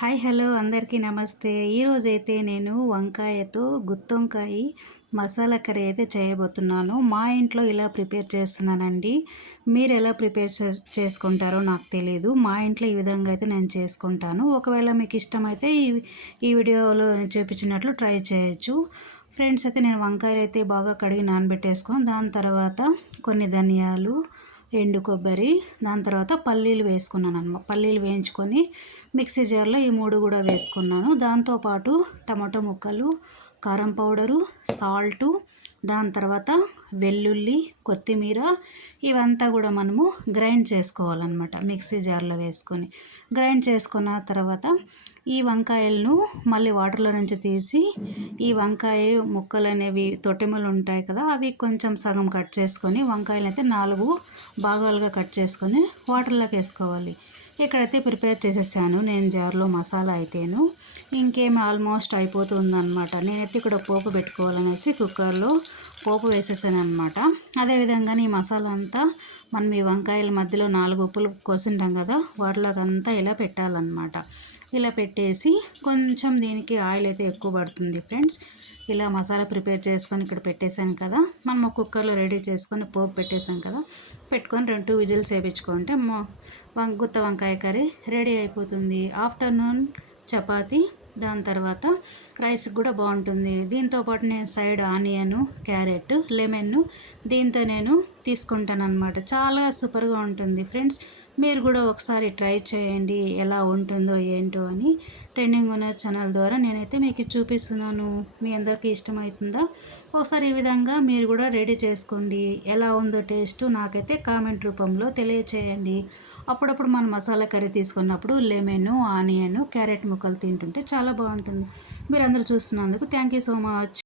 Hi hello అందరికీ నమస్తే. ఈరోజైతే నేను వంకాయతో గుత్తొంకాయ మసాలా కర్రీ అయితే చేయబోతున్నాను. మా ఇంట్లో ఇలా ప్రిపేర్ చేస్తున్నానండి. మీరు ఎలా ప్రిపేర్ చేసుకుంటారో నాకు తెలీదు. మా ఇంట్లో ఈ విధంగా అయితే నేను చేసుకుంటాను. ఒకవేళ మీకు ఇష్టమైతే ఈ వీడియోలో నేను చూపించినట్లు ట్రై చేయొచ్చు. ఫ్రెండ్స్, అయితే నేను వంకాయలు అయితే బాగా కడిగి నానబెట్టేసుకొని దాని తర్వాత కొన్ని ధనియాలు, ఎండు కొబ్బరి, దాని తర్వాత పల్లీలు వేసుకున్నాను అన్నమాట. పల్లీలు వేయించుకొని మిక్సీ జార్లో ఈ మూడు కూడా వేసుకున్నాను. దాంతోపాటు టమాటో ముక్కలు, కారం పౌడరు, సాల్టు, దాని తర్వాత వెల్లుల్లి, కొత్తిమీర ఇవంతా కూడా మనము గ్రైండ్ చేసుకోవాలన్నమాట. మిక్సీ జార్లో వేసుకొని గ్రైండ్ చేసుకున్న తర్వాత ఈ వంకాయలను మళ్ళీ వాటర్లో నుంచి తీసి ఈ వంకాయ ముక్కలు అనేవి తొట్టెములు ఉంటాయి కదా, అవి కొంచెం సగం కట్ చేసుకొని వంకాయలు అయితే 4 భాగాలుగా కట్ చేసుకొని వాటర్లోకి వేసుకోవాలి. ఇక్కడైతే ప్రిపేర్ చేసేసాను నేను జార్లో మసాలా అయితేను. ఇంకేం ఆల్మోస్ట్ అయిపోతుందన్నమాట. నేనైతే ఇక్కడ పోపు పెట్టుకోవాలనేసి కుక్కర్లో పోపు వేసేసాను అనమాట. అదేవిధంగా ఈ మసాలా అంతా మనం ఈ వంకాయల మధ్యలో 4 ఉప్పులు కోసింటాం కదా, వాటిలోకంతా ఇలా పెట్టాలన్నమాట. ఇలా పెట్టేసి కొంచెం దీనికి ఆయిల్ అయితే ఎక్కువ పడుతుంది ఫ్రెండ్స్. ఇలా మసాలా ప్రిపేర్ చేసుకొని ఇక్కడ పెట్టేశాను కదా, మనం కుక్కర్లో రెడీ చేసుకొని పోపు పెట్టేసాం కదా, పెట్టుకొని 2 విజిల్స్ వేయించుకుంటే గుత్త వంకాయ కర్రీ రెడీ అయిపోతుంది. ఆఫ్టర్నూన్ చపాతి, దాని తర్వాత రైస్ కూడా బాగుంటుంది. దీంతోపాటు నేను సైడ్ ఆనియన్, క్యారెట్, లెమన్ దీంతో నేను తీసుకుంటాను అనమాట. చాలా సూపర్గా ఉంటుంది ఫ్రెండ్స్. మీరు కూడా ఒకసారి ట్రై చేయండి ఎలా ఉంటుందో ఏంటో అని. ట్రెండింగ్ ఉన్న ఛానల్ ద్వారా నేనైతే మీకు చూపిస్తున్నాను. మీ అందరికీ ఇష్టమవుతుందా? ఒకసారి ఈ విధంగా మీరు కూడా రెడీ చేసుకోండి. ఎలా ఉందో టేస్ట్ నాకైతే కామెంట్ రూపంలో తెలియచేయండి. అప్పుడప్పుడు మనం మసాలా కర్రీ తీసుకున్నప్పుడు లెమన్, ఆనియన్, క్యారెట్ ముక్కలు తింటుంటే చాలా బాగుంటుంది. మీరు అందరూ చూస్తున్నందుకు థ్యాంక్ యూ సో మచ్.